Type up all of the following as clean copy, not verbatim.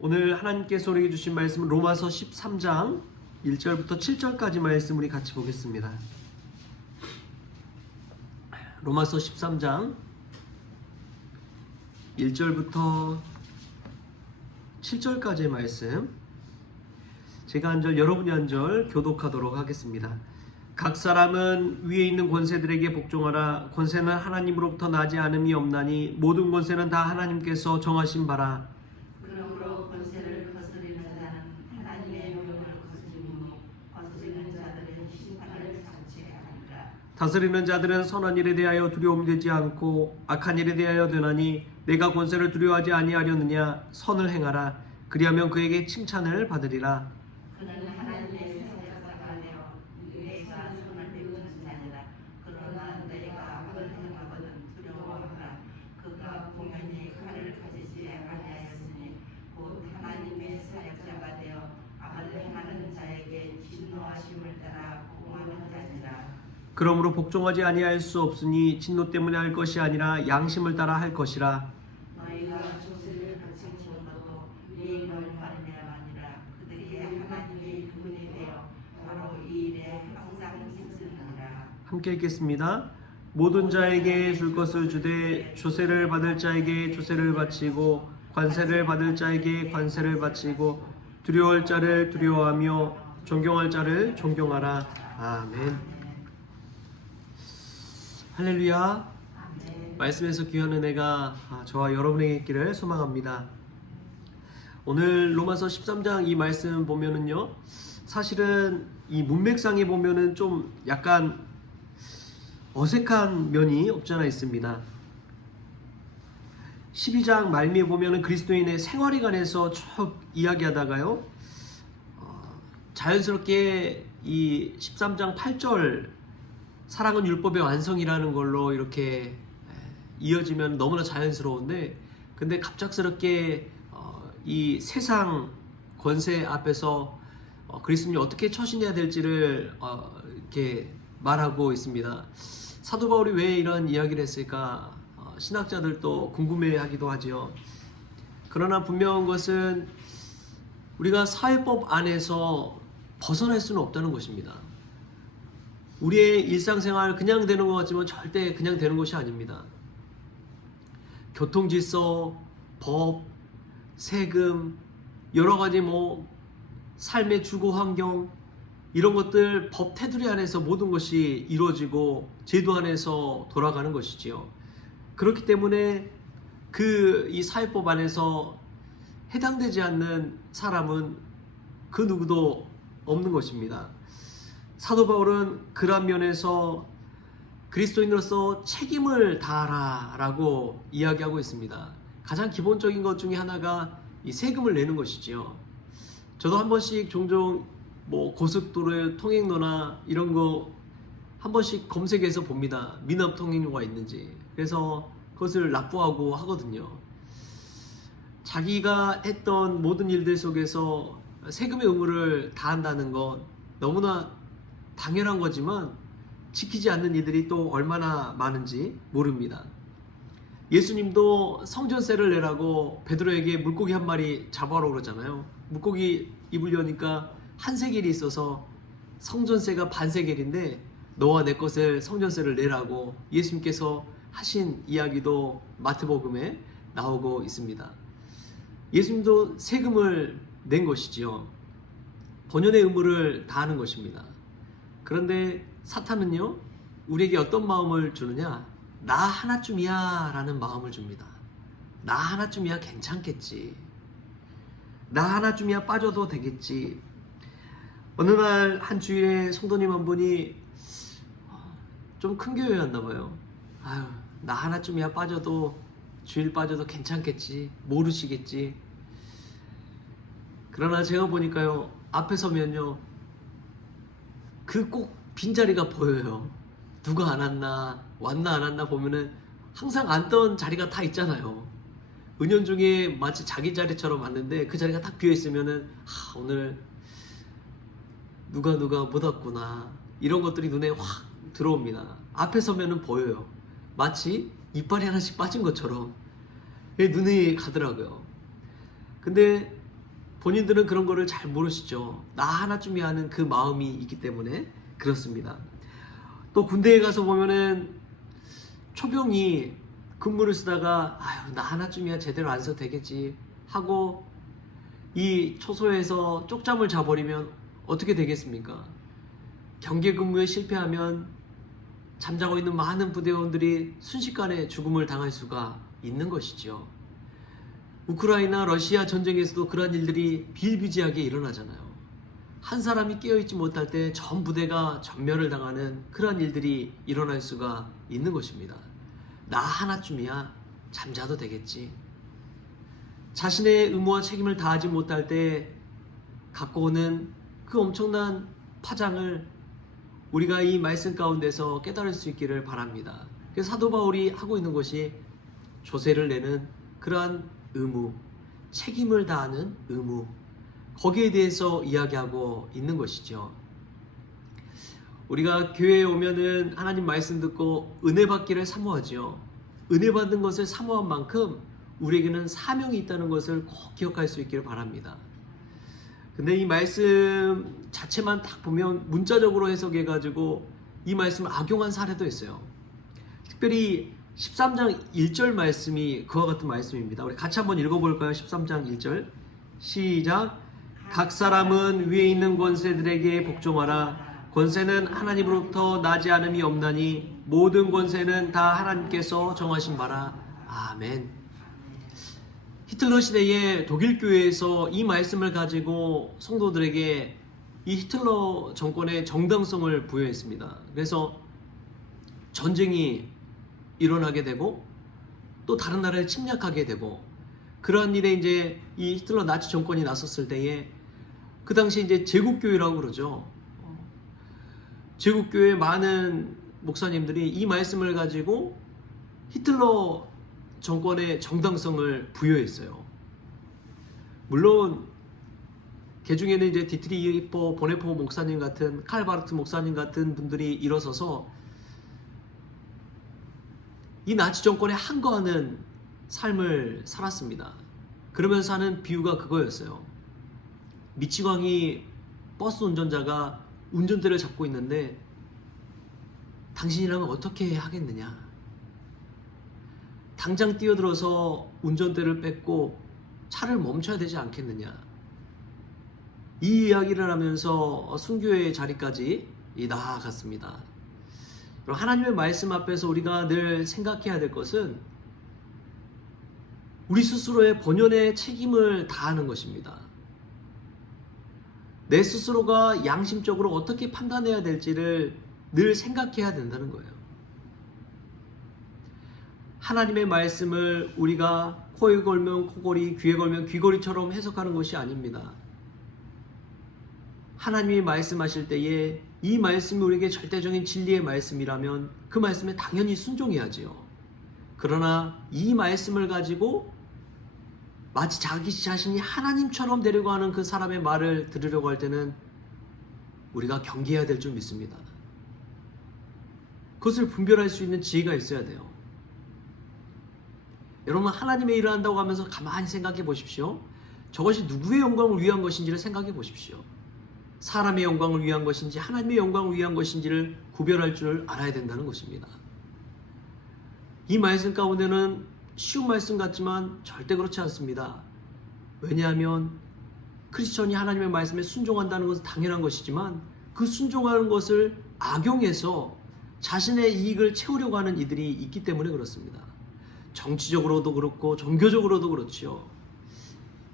오늘 하나님께서 우리에게 주신 말씀은 로마서 13장 1절부터 7절까지 말씀 우리 같이 보겠습니다. 로마서 13장 1절부터 7절까지의 말씀, 제가 한 절 여러분이 한 절 교독하도록 하겠습니다. 각 사람은 위에 있는 권세들에게 복종하라. 권세는 하나님으로부터 나지 않음이 없나니 모든 권세는 다 하나님께서 정하신 바라. 그러므로 권세를 거스르는 자는 하나님의 명령을 거스르니 거스르는 자들은 심판을 자초하리라. 다스리는 자들은 선한 일에 대하여 두려움되지 않고 악한 일에 대하여 되나니 내가 권세를 두려워하지 아니하려느냐. 선을 행하라. 그리하면 그에게 칭찬을 받으리라. 그는 하나님의 사자가 되어 내가 손을 베푸는 자니라. 그러나 내가 악을 행하거든 두려워하라. 그가 공연히 칼을 가지지 아니하였으니 곧 하나님의 사역자가 되어 악을 행하는 자에게 진노하심을 따라 공하는 자니라. 그러므로 복종하지 아니할 수 없으니 진노 때문에 할 것이 아니라 양심을 따라 할 것이라. 너희가 조세를 가르치는 것도 이 말씀이니라. 그들이 하나님의 육군이 되어 바로 이 일에 항상 힘쓰느니라. 함께 읽겠습니다. 모든 자에게 줄 것을 주되 조세를 받을 자에게 조세를 바치고 관세를 받을 자에게 관세를 바치고 두려워할 자를 두려워하며 존경할 자를 존경하라. 아멘. 할렐루야. 말씀에서 귀한 은혜가 저와 여러분에게 있기를 소망합니다. 오늘 로마서 13장 이 말씀 보면은요, 사실은 이 문맥상에 보면은 좀 약간 어색한 면이 없지 않아 있습니다. 12장 말미에 보면은 그리스도인의 생활에 관해서 쭉 이야기하다가요, 자연스럽게 이 13장 8절 사랑은 율법의 완성이라는 걸로 이렇게 이어지면 너무나 자연스러운데, 근데 갑작스럽게 이 세상 권세 앞에서 그리스도인이 어떻게 처신해야 될지를 이렇게 말하고 있습니다. 사도 바울이 왜 이런 이야기를 했을까? 신학자들도 궁금해하기도 하지요. 그러나 분명한 것은 우리가 사회법 안에서 벗어날 수는 없다는 것입니다. 우리의 일상생활 그냥 되는 것 같지만 절대 그냥 되는 것이 아닙니다. 교통질서, 법, 세금, 여러 가지 삶의 주거 환경, 이런 것들 법 테두리 안에서 모든 것이 이루어지고 제도 안에서 돌아가는 것이지요. 그렇기 때문에 이 사회법 안에서 해당되지 않는 사람은 그 누구도 없는 것입니다. 사도 바울은 그런 면에서 그리스도인으로서 책임을 다하라 라고 이야기하고 있습니다. 가장 기본적인 것 중에 하나가 이 세금을 내는 것이지요. 저도 한 번씩 종종 고속도로의 통행료나 이런 거 한 번씩 검색해서 봅니다. 미납 통행료가 있는지. 그래서 그것을 납부하고 하거든요. 자기가 했던 모든 일들 속에서 세금의 의무를 다한다는 건 너무나 당연한 거지만 지키지 않는 이들이 또 얼마나 많은지 모릅니다. 예수님도 성전세를 내라고 베드로에게 물고기 한 마리 잡아오라고 그러잖아요. 물고기 입으려니까 한 세겔이 있어서 성전세가 반 세겔인데 너와 내 것을 성전세를 내라고 예수님께서 하신 이야기도 마태복음에 나오고 있습니다. 예수님도 세금을 낸 것이지요. 본연의 의무를 다하는 것입니다. 그런데 사탄은요, 우리에게 어떤 마음을 주느냐? 나 하나쯤이야 라는 마음을 줍니다. 나 하나쯤이야 괜찮겠지. 나 하나쯤이야 빠져도 되겠지. 어느 날 한 주일에 성도님 한 분이 좀 큰 교회였나 봐요. 아유, 나 하나쯤이야 빠져도, 주일 빠져도 괜찮겠지, 모르시겠지. 그러나 제가 보니까요, 앞에 서면요, 그 꼭 빈자리가 보여요. 누가 안 왔나, 왔나 안 왔나 보면은 항상 앉던 자리가 다 있잖아요. 은연중에 마치 자기 자리처럼 왔는데 그 자리가 딱 비어있으면은 오늘 누가 못 왔구나, 이런 것들이 눈에 확 들어옵니다. 앞에 서면은 보여요. 마치 이빨이 하나씩 빠진 것처럼 눈에 가더라고요. 근데 본인들은 그런 거를 잘 모르시죠. 나 하나쯤이야 하는 그 마음이 있기 때문에 그렇습니다. 또 군대에 가서 보면은 초병이 근무를 쓰다가 아유 나 하나쯤이야 제대로 안 써도 되겠지 하고 이 초소에서 쪽잠을 자버리면 어떻게 되겠습니까? 경계 근무에 실패하면 잠자고 있는 많은 부대원들이 순식간에 죽음을 당할 수가 있는 것이죠. 우크라이나 러시아 전쟁에서도 그런 일들이 비일비재하게 일어나잖아요. 한 사람이 깨어있지 못할 때 전 부대가 전멸을 당하는 그런 일들이 일어날 수가 있는 것입니다. 나 하나쯤이야 잠자도 되겠지. 자신의 의무와 책임을 다하지 못할 때 갖고 오는 그 엄청난 파장을 우리가 이 말씀 가운데서 깨달을 수 있기를 바랍니다. 그래서 사도 바울이 하고 있는 것이 조세를 내는 그러한 의무, 책임을 다하는 의무, 거기에 대해서 이야기하고 있는 것이죠. 우리가 교회에 오면은 하나님 말씀 듣고 은혜 받기를 사모하죠. 은혜 받는 것을 사모한 만큼 우리에게는 사명이 있다는 것을 꼭 기억할 수 있기를 바랍니다. 근데 이 말씀 자체만 딱 보면 문자적으로 해석해가지고 이 말씀을 악용한 사례도 있어요. 특별히 13장 1절 말씀이 그와 같은 말씀입니다. 우리 같이 한번 읽어볼까요? 13장 1절 시작. 각 사람은 위에 있는 권세들에게 복종하라. 권세는 하나님으로부터 나지 않음이 없나니 모든 권세는 다 하나님께서 정하신 바라. 아멘. 히틀러 시대의 독일 교회에서 이 말씀을 가지고 성도들에게 이 히틀러 정권의 정당성을 부여했습니다. 그래서 전쟁이 일어나게 되고 또 다른 나라를 침략하게 되고 그러한 일에 이제 이 히틀러 나치 정권이 나섰을 때에 그 당시 이제 제국교회라고 그러죠. 제국교회 많은 목사님들이 이 말씀을 가지고 히틀러 정권의 정당성을 부여했어요. 물론 그 중에는 이제 디트리히포 보네포 목사님 같은 칼바르트 목사님 같은 분들이 일어서서 이 나치 정권에 항거하는 삶을 살았습니다. 그러면서 하는 비유가 그거였어요. 미치광이 버스 운전자가 운전대를 잡고 있는데 당신이라면 어떻게 하겠느냐? 당장 뛰어들어서 운전대를 뺏고 차를 멈춰야 되지 않겠느냐? 이 이야기를 하면서 순교의 자리까지 나아갔습니다. 하나님의 말씀 앞에서 우리가 늘 생각해야 될 것은 우리 스스로의 본연의 책임을 다하는 것입니다. 내 스스로가 양심적으로 어떻게 판단해야 될지를 늘 생각해야 된다는 거예요. 하나님의 말씀을 우리가 코에 걸면 코걸이, 귀에 걸면 귀걸이처럼 해석하는 것이 아닙니다. 하나님이 말씀하실 때에 이 말씀이 우리에게 절대적인 진리의 말씀이라면 그 말씀에 당연히 순종해야지요. 그러나 이 말씀을 가지고 마치 자기 자신이 하나님처럼 되려고 하는 그 사람의 말을 들으려고 할 때는 우리가 경계해야 될 줄 믿습니다. 그것을 분별할 수 있는 지혜가 있어야 돼요. 여러분, 하나님의 일을 한다고 하면서 가만히 생각해 보십시오. 저것이 누구의 영광을 위한 것인지를 생각해 보십시오. 사람의 영광을 위한 것인지 하나님의 영광을 위한 것인지를 구별할 줄 알아야 된다는 것입니다. 이 말씀 가운데는 쉬운 말씀 같지만 절대 그렇지 않습니다. 왜냐하면 크리스천이 하나님의 말씀에 순종한다는 것은 당연한 것이지만 그 순종하는 것을 악용해서 자신의 이익을 채우려고 하는 이들이 있기 때문에 그렇습니다. 정치적으로도 그렇고 종교적으로도 그렇죠.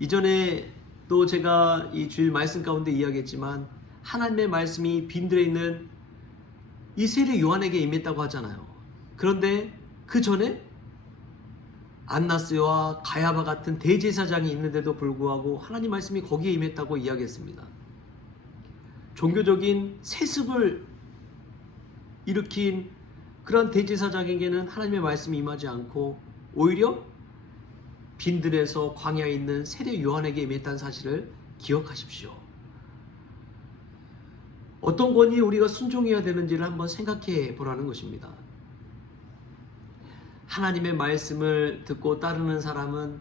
이전에 또 제가 이 주일 말씀 가운데 이야기했지만 하나님의 말씀이 빈들에 있는 이 세례 요한에게 임했다고 하잖아요. 그런데 그 전에 안나스와 가야바 같은 대제사장이 있는데도 불구하고 하나님 말씀이 거기에 임했다고 이야기했습니다. 종교적인 세습을 일으킨 그런 대제사장에게는 하나님의 말씀이 임하지 않고 오히려 빈들에서 광야에 있는 세례 요한에게 임했다는 사실을 기억하십시오. 어떤 권위에 우리가 순종해야 되는지를 한번 생각해 보라는 것입니다. 하나님의 말씀을 듣고 따르는 사람은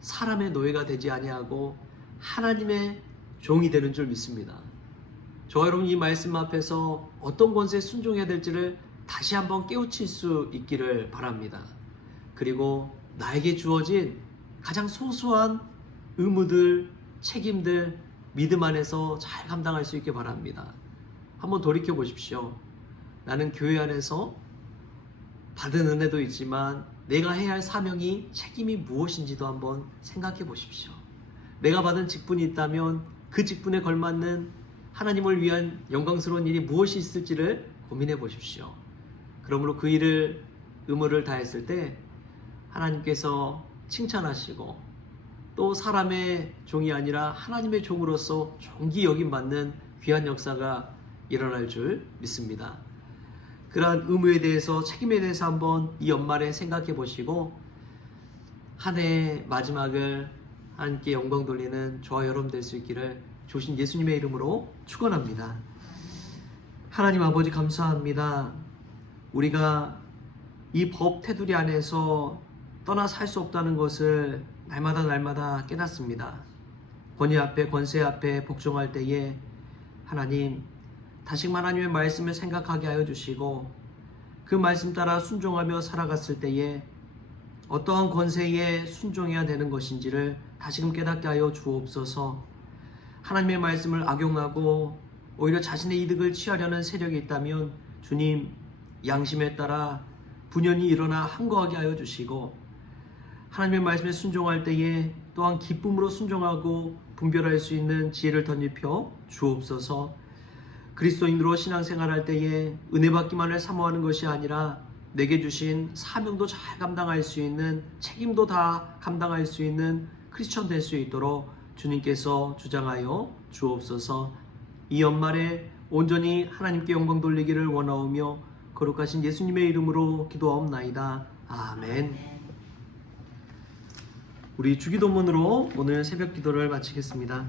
사람의 노예가 되지 아니하고 하나님의 종이 되는 줄 믿습니다. 저와 여러분 이 말씀 앞에서 어떤 권세에 순종해야 될지를 다시 한번 깨우칠 수 있기를 바랍니다. 그리고 나에게 주어진 가장 소소한 의무들, 책임들, 믿음 안에서 잘 감당할 수 있게 바랍니다. 한번 돌이켜 보십시오. 나는 교회 안에서 받은 은혜도 있지만 내가 해야 할 사명이, 책임이 무엇인지도 한번 생각해 보십시오. 내가 받은 직분이 있다면 그 직분에 걸맞는 하나님을 위한 영광스러운 일이 무엇이 있을지를 고민해 보십시오. 그러므로 그 일을, 의무를 다했을 때 하나님께서 칭찬하시고 또 사람의 종이 아니라 하나님의 종으로서 존귀 여김받는 귀한 역사가 일어날 줄 믿습니다. 그러한 의무에 대해서, 책임에 대해서 한번 이 연말에 생각해 보시고 한 해의 마지막을 하나님께 영광 돌리는 저와 여러분 될 수 있기를 주신 예수님의 이름으로 축원합니다. 하나님 아버지 감사합니다. 우리가 이 법 테두리 안에서 떠나 살 수 없다는 것을 날마다 깨닫습니다. 권위 앞에, 권세 앞에 복종할 때에 하나님, 다시금 하나님의 말씀을 생각하게 하여 주시고 그 말씀 따라 순종하며 살아갔을 때에 어떠한 권세에 순종해야 되는 것인지를 다시금 깨닫게 하여 주옵소서. 하나님의 말씀을 악용하고 오히려 자신의 이득을 취하려는 세력이 있다면 주님, 양심에 따라 분연히 일어나 항거하게 하여 주시고 하나님의 말씀에 순종할 때에 또한 기쁨으로 순종하고 분별할 수 있는 지혜를 덧입혀 주옵소서. 그리스도인으로 신앙생활할 때에 은혜 받기만을 사모하는 것이 아니라 내게 주신 사명도 잘 감당할 수 있는, 책임도 다 감당할 수 있는 크리스천 될 수 있도록 주님께서 주장하여 주옵소서. 이 연말에 온전히 하나님께 영광 돌리기를 원하오며 거룩하신 예수님의 이름으로 기도하옵나이다. 아멘. 우리 주기도문으로 오늘 새벽 기도를 마치겠습니다.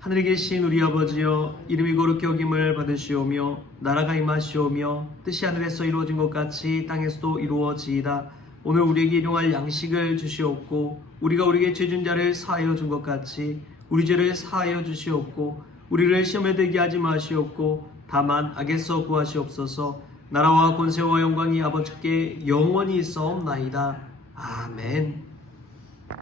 하늘에 계신 우리 아버지여, 이름이 거룩히 여김을 받으시오며 나라가 임하시오며 뜻이 하늘에서 이루어진 것 같이 땅에서도 이루어지이다. 오늘 우리에게 일용할 양식을 주시옵고 우리가 우리에게 죄진 자를 사하여 준 것 같이 우리 죄를 사하여 주시옵고 우리를 시험에 들게 하지 마시옵고 다만 악에서 구하시옵소서. 나라와 권세와 영광이 아버지께 영원히 있사옵나이다. 아멘.